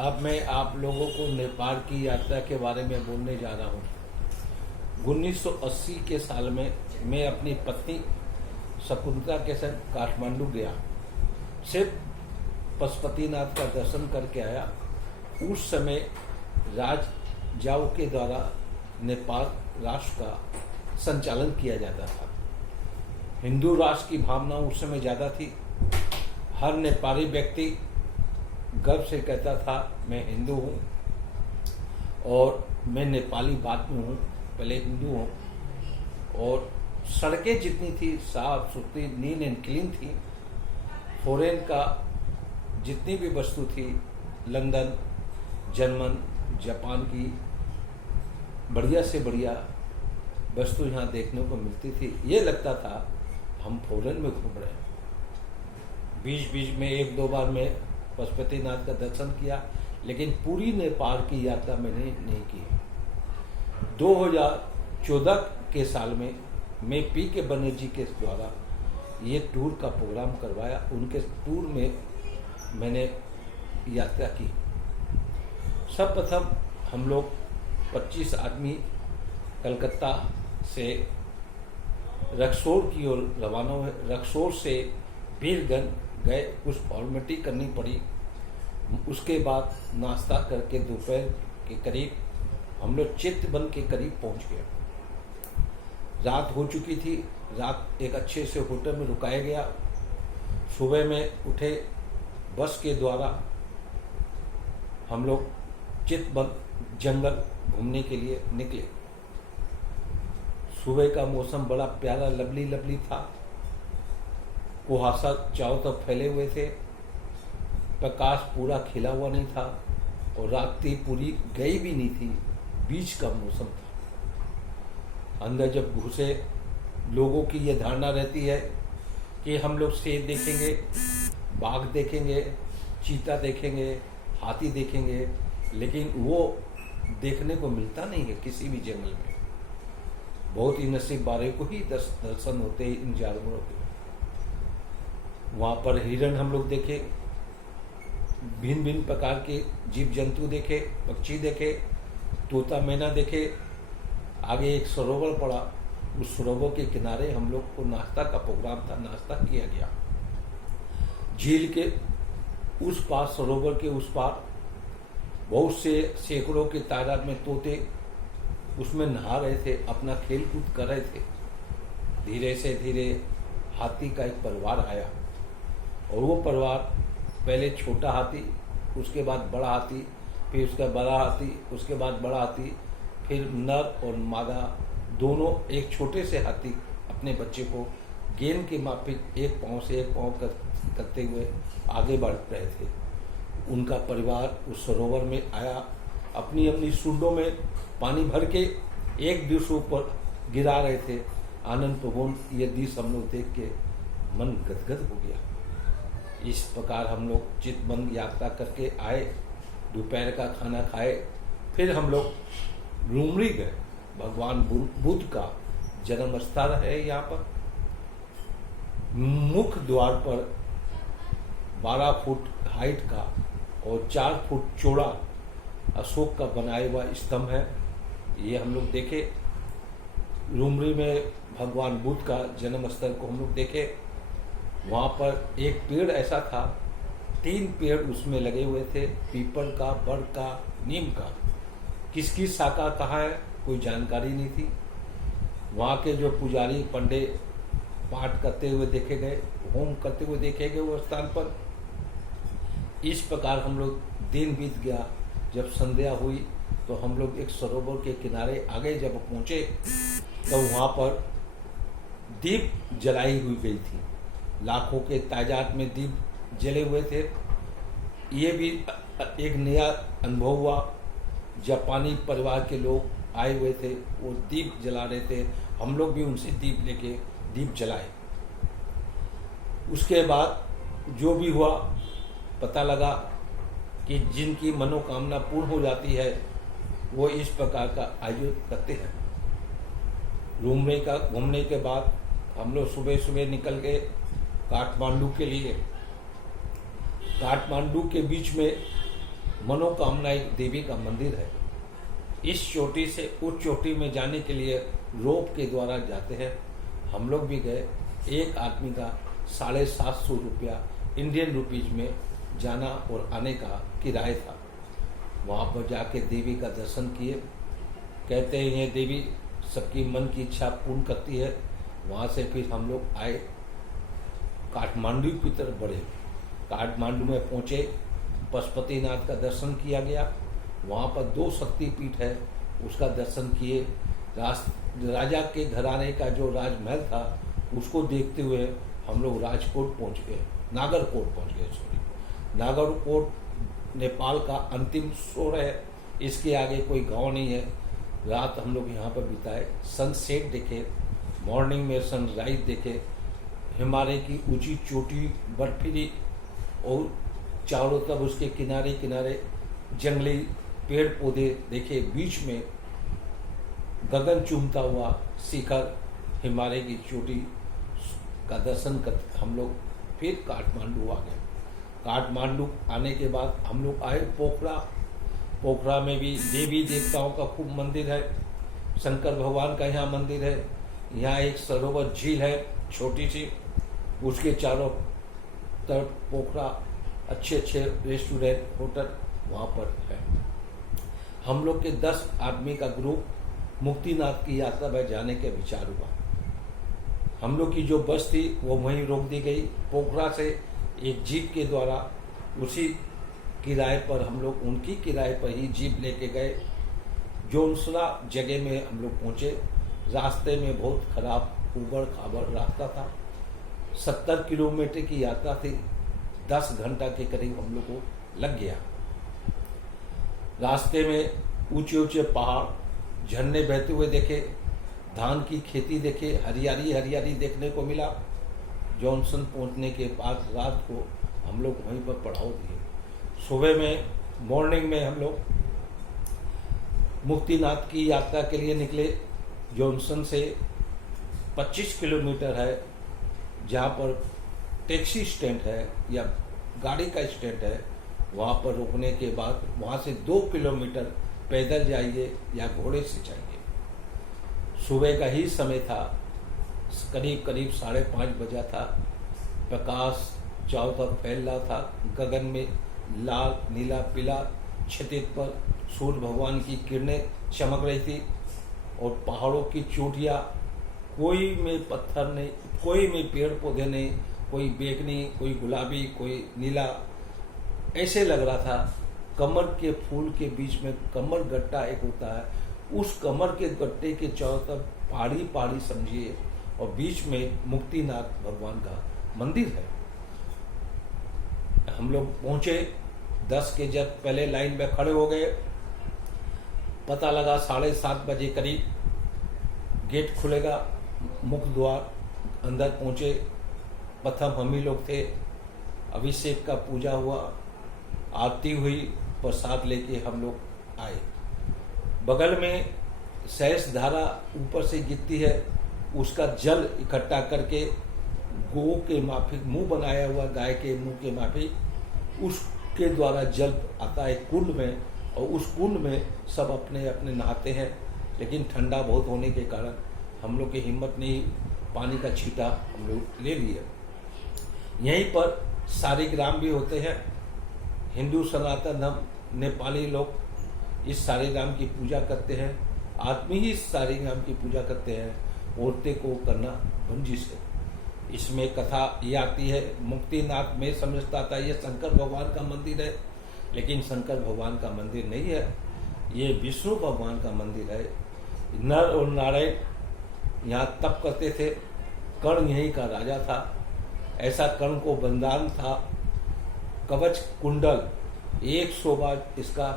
अब मैं आप लोगों को नेपाल की यात्रा के बारे में बोलने जा रहा हूँ। 1980 के साल में मैं अपनी पत्नी शकुंतला के साथ काठमांडू गया। सिर्फ पशुपतिनाथ का दर्शन करके आया। उस समय राजाओं के द्वारा नेपाल राष्ट्र का संचालन किया जाता था। हिंदू राष्ट्र की भावना उस समय ज़्यादा थी। हर नेपाली व्यक्ति गर्व से कहता था मैं हिंदू हूँ और मैं नेपाली बाद में हूँ, पहले हिंदू हूँ। और सड़कें जितनी थी साफ सुथरी, नीट एंड क्लीन थी। फॉरेन का जितनी भी वस्तु थी, लंदन, जर्मन, जापान की बढ़िया से बढ़िया वस्तु यहाँ देखने को मिलती थी। ये लगता था हम फॉरेन में घूम रहे हैं। बीच बीच में एक दो बार मैं पशुपतिनाथ का दर्शन किया, लेकिन पूरी नेपाल की यात्रा मैंने नहीं की। 2014 के साल में मैं पी.के. बनर्जी के द्वारा ये टूर का प्रोग्राम करवाया। उनके टूर में मैंने यात्रा की। सर्वप्रथम हम लोग 25 आदमी कलकत्ता से रक्सौल की ओर रवाना हुए। रक्सौल से वीरगंज गए, कुछ फॉर्मेलिटी करनी पड़ी। उसके बाद नाश्ता करके दोपहर के करीब हम लोग चितवन के करीब पहुंच गए। रात हो चुकी थी। रात एक अच्छे से होटल में रुकाया गया। सुबह में उठे, बस के द्वारा हम लोग चितवन जंगल घूमने के लिए निकले। सुबह का मौसम बड़ा प्यारा लवली था। कुहासा चारों तरफ फैले हुए थे। प्रकाश पूरा खिला हुआ नहीं था और रात्रि पूरी गई भी नहीं थी। बीच का मौसम था। अंदर जब घुसे, लोगों की यह धारणा रहती है कि हम लोग शेर देखेंगे, बाघ देखेंगे, चीता देखेंगे, हाथी देखेंगे, लेकिन वो देखने को मिलता नहीं है किसी भी जंगल में। बहुत ही नसीब वाले को ही दर्शन होते हैं इन जानवरों के। वहाँ पर हिरण हम लोग देखे, भिन्न भिन्न प्रकार के जीव जंतु देखे, पक्षी देखे, तोता मैना देखे। आगे एक सरोवर पड़ा। उस सरोवर के किनारे हम लोग को नाश्ता का प्रोग्राम था, नाश्ता किया गया। झील के उस पार, सरोवर के उस पार बहुत से सैकड़ों के तादाद में तोते उसमें नहा रहे थे, अपना खेल कूद कर रहे थे। धीरे से धीरे हाथी का एक परिवार आया और वो परिवार पहले छोटा हाथी, उसके बाद बड़ा हाथी, फिर उसका बड़ा हाथी, उसके बाद बड़ा हाथी, फिर नर और मादा दोनों एक छोटे से हाथी अपने बच्चे को गेंद के माफिक एक पाँव से एक पाँव करते हुए आगे बढ़ रहे थे। उनका परिवार उस सरोवर में आया, अपनी अपनी सूंडों में पानी भर के एक दूसरे ऊपर गिरा रहे थे। आनंद प्रभुन ये दृश्य हम लोग देख के मन गदगद हो गया। इस प्रकार हम लोग चितवन यात्रा करके आए, दोपहर का खाना खाए। फिर हम लोग लुमड़ी गए। भगवान बुद्ध का जन्म स्थल है यहाँ पर। मुख्य द्वार पर 12 फुट हाइट का और 4 फुट चौड़ा अशोक का बनाया हुआ स्तंभ है। ये हम लोग देखे। लुमड़ी में भगवान बुद्ध का जन्म स्थल को हम लोग देखे। वहाँ पर एक पेड़ ऐसा था, 3 पेड़ उसमें लगे हुए थे, पीपल का, बड़ का, नीम का। किसकी शाखा कहाँ है कोई जानकारी नहीं थी। वहाँ के जो पुजारी पंडे पाठ करते हुए देखे गए, होम करते हुए देखे गए वो स्थान पर। इस प्रकार हम लोग दिन बीत गया। जब संध्या हुई तो हम लोग एक सरोवर के किनारे आगे जब पहुँचे तो वहाँ पर दीप जलाई हुई गई थी। लाखों के तादाद में दीप जले हुए थे। ये भी एक नया अनुभव हुआ। जापानी परिवार के लोग आए हुए थे, वो दीप जला रहे थे। हम लोग भी उनसे दीप लेके दीप जलाए। उसके बाद जो भी हुआ, पता लगा कि जिनकी मनोकामना पूर्ण हो जाती है वो इस प्रकार का आयोजन करते हैं। लुमड़ी का घूमने के बाद हम लोग सुबह सुबह निकल गए काठमांडू के लिए। काठमांडू के बीच में मनोकामना एक देवी का मंदिर है। इस चोटी से उस चोटी में जाने के लिए रोप के द्वारा जाते हैं। हम लोग भी गए। एक आदमी का 750 रुपया इंडियन रुपीज में जाना और आने का किराया था। वहाँ पर जाके देवी का दर्शन किए। कहते हैं ये देवी सबकी मन की इच्छा पूर्ण करती है। वहाँ से फिर हम लोग आए, काठमांडू की तरफ बढ़े। काठमांडू में पहुँचे, पशुपतिनाथ का दर्शन किया गया। वहाँ पर 2 शक्तिपीठ है, उसका दर्शन किए। राजा के घराने का जो राजमहल था उसको देखते हुए हम लोग राजकोट पहुँच गए, नागरकोट पहुँच गए। नागरकोट नेपाल का अंतिम शोर है, इसके आगे कोई गांव नहीं है। रात हम लोग यहाँ पर बिताए, सनसेट देखे, मॉर्निंग में सनराइज देखे। हिमालय की ऊंची चोटी बर्फीली और चारों तरफ उसके किनारे किनारे जंगली पेड़ पौधे देखे। बीच में गगन चूमता हुआ शिखर, हिमालय की चोटी का दर्शन कर हम लोग फिर काठमांडू आ गए। काठमांडू आने के बाद हम लोग आए पोखरा। पोखरा में भी देवी देवताओं का खूब मंदिर है। शंकर भगवान का यहाँ मंदिर है। यहाँ एक सरोवर झील है छोटी सी, उसके चारों तरफ पोखरा, अच्छे अच्छे रेस्टोरेंट, होटल वहाँ पर है। हम लोग के 10 आदमी का ग्रुप मुक्तिनाथ की यात्रा में जाने के विचार हुआ। हम लोग की जो बस थी वो वहीं रोक दी गई। पोखरा से एक जीप के द्वारा उसी किराए पर हम लोग उनकी किराए पर ही जीप लेके गए। जोनसरा जगह में हम लोग पहुँचे। रास्ते में बहुत खराब उबड़ खाबड़ रास्ता था। 70 किलोमीटर की यात्रा थी। 10 घंटा के करीब हम लोग को लग गया। रास्ते में ऊंचे ऊंचे पहाड़, झरने बहते हुए देखे, धान की खेती देखे, हरियाली हरियाली देखने को मिला। जॉनसन पहुंचने के बाद रात को हम लोग वहीं पर पड़ाव दिए। सुबह में मॉर्निंग में हम लोग मुक्तिनाथ की यात्रा के लिए निकले। जॉनसन से 25 किलोमीटर है, जहाँ पर टैक्सी स्टैंड है या गाड़ी का स्टैंड है। वहाँ पर रुकने के बाद वहाँ से 2 किलोमीटर पैदल जाइए या घोड़े से जाइए। सुबह का ही समय था, करीब 5:30 बजा था। प्रकाश चारों तरफ फैल रहा था। गगन में लाल नीला पीला क्षितिज पर सूर्य भगवान की किरणें चमक रही थी और पहाड़ों की चोटियाँ, कोई में पत्थर नहीं, कोई में पेड़ पौधे नहीं, कोई बैंगनी, कोई गुलाबी, कोई नीला, ऐसे लग रहा था। कमर के फूल के बीच में कमर गट्टा एक होता है, उस कमर के गट्टे के चारों तरफ पहाड़ी पहाड़ी समझिए और बीच में मुक्तिनाथ भगवान का मंदिर है। हम लोग पहुंचे, 10 के जब पहले लाइन में खड़े हो गए। पता लगा 7:30 बजे करीब गेट खुलेगा, मुख्य द्वार। अंदर पहुंचे, प्रथम हम ही लोग थे। अभिषेक का पूजा हुआ, आरती हुई, प्रसाद लेके हम लोग आए। बगल में सहस धारा ऊपर से गिरती है, उसका जल इकट्ठा करके गौ के माफिक मुंह बनाया हुआ, गाय के मुंह के माफिक, उसके द्वारा जल आता है कुंड में और उस कुंड में सब अपने अपने नहाते हैं। लेकिन ठंडा बहुत होने के कारण हम लोग की हिम्मत नहीं, पानी का छींटा हम लोग ले लिए। यहीं पर शालिग्राम भी होते हैं। हिंदू सनातन धर्म नेपाली लोग इस शालिग्राम की पूजा करते हैं। आदमी ही इस शालिग्राम की पूजा करते हैं, औरतें को करना बंजिश है। इसमें कथा ये आती है, मुक्तिनाथ में समझता था ये शंकर भगवान का मंदिर है, लेकिन शंकर भगवान का मंदिर नहीं है, ये विष्णु भगवान का मंदिर है। नर और नारायण यहाँ तप करते थे। कर्ण यहीं का राजा था। ऐसा कर्ण को वरदान था, कवच कुंडल 100 बार इसका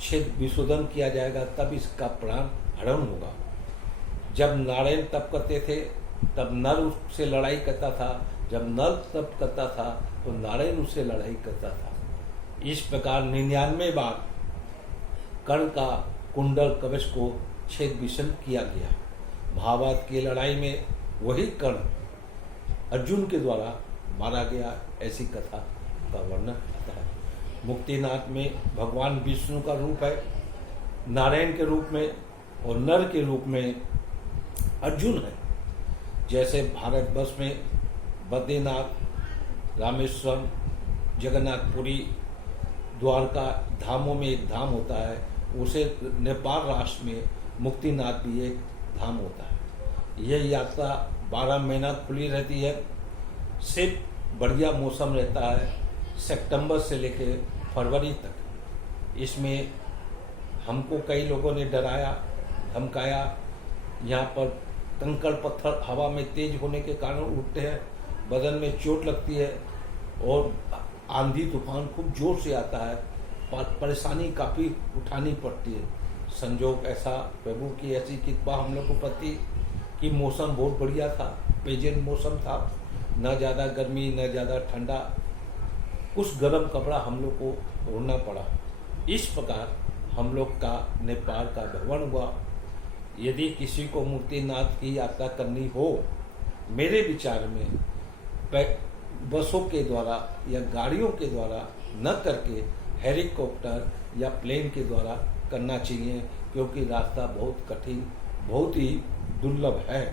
छेद विशोधन किया जाएगा तब इसका प्राण हरण होगा। जब नारायण तप करते थे तब नर उससे लड़ाई करता था, जब नर तप करता था तो नारायण उससे लड़ाई करता था। इस प्रकार 99 बार कर्ण का कुंडल कवच को छेद विषम किया गया। महाभारत की लड़ाई में वही कर्ण अर्जुन के द्वारा मारा गया, ऐसी कथा का वर्णन आता है। मुक्तिनाथ में भगवान विष्णु का रूप है, नारायण के रूप में, और नर के रूप में अर्जुन है। जैसे भारतवर्ष में बद्रीनाथ, रामेश्वरम, जगन्नाथपुरी, द्वारका धामों में एक धाम होता है, उसे नेपाल राष्ट्र में मुक्तिनाथ भी एक धाम होता है। यह यात्रा 12 महीना खुली रहती है। सिर्फ बढ़िया मौसम रहता है सितंबर से लेकर फरवरी तक। इसमें हमको कई लोगों ने डराया, धमकाया। यहाँ पर कंकड़ पत्थर हवा में तेज होने के कारण उड़ते हैं, बदन में चोट लगती है और आंधी तूफान खूब जोर से आता है, परेशानी काफ़ी उठानी पड़ती है। संजोग ऐसा, प्रभु की ऐसी कृपा हम लोग को पति कि मौसम बहुत बढ़िया था, प्लेजेंट मौसम था, न ज़्यादा गर्मी न ज़्यादा ठंडा। कुछ गर्म कपड़ा हम लोग को ओढ़ना पड़ा। इस प्रकार हम लोग का नेपाल का भ्रमण हुआ। यदि किसी को मुक्तिनाथ की यात्रा करनी हो, मेरे विचार में बसों के द्वारा या गाड़ियों के द्वारा न करके हेलीकॉप्टर या प्लेन के द्वारा करना चाहिए, क्योंकि रास्ता बहुत कठिन, बहुत ही दुर्लभ है।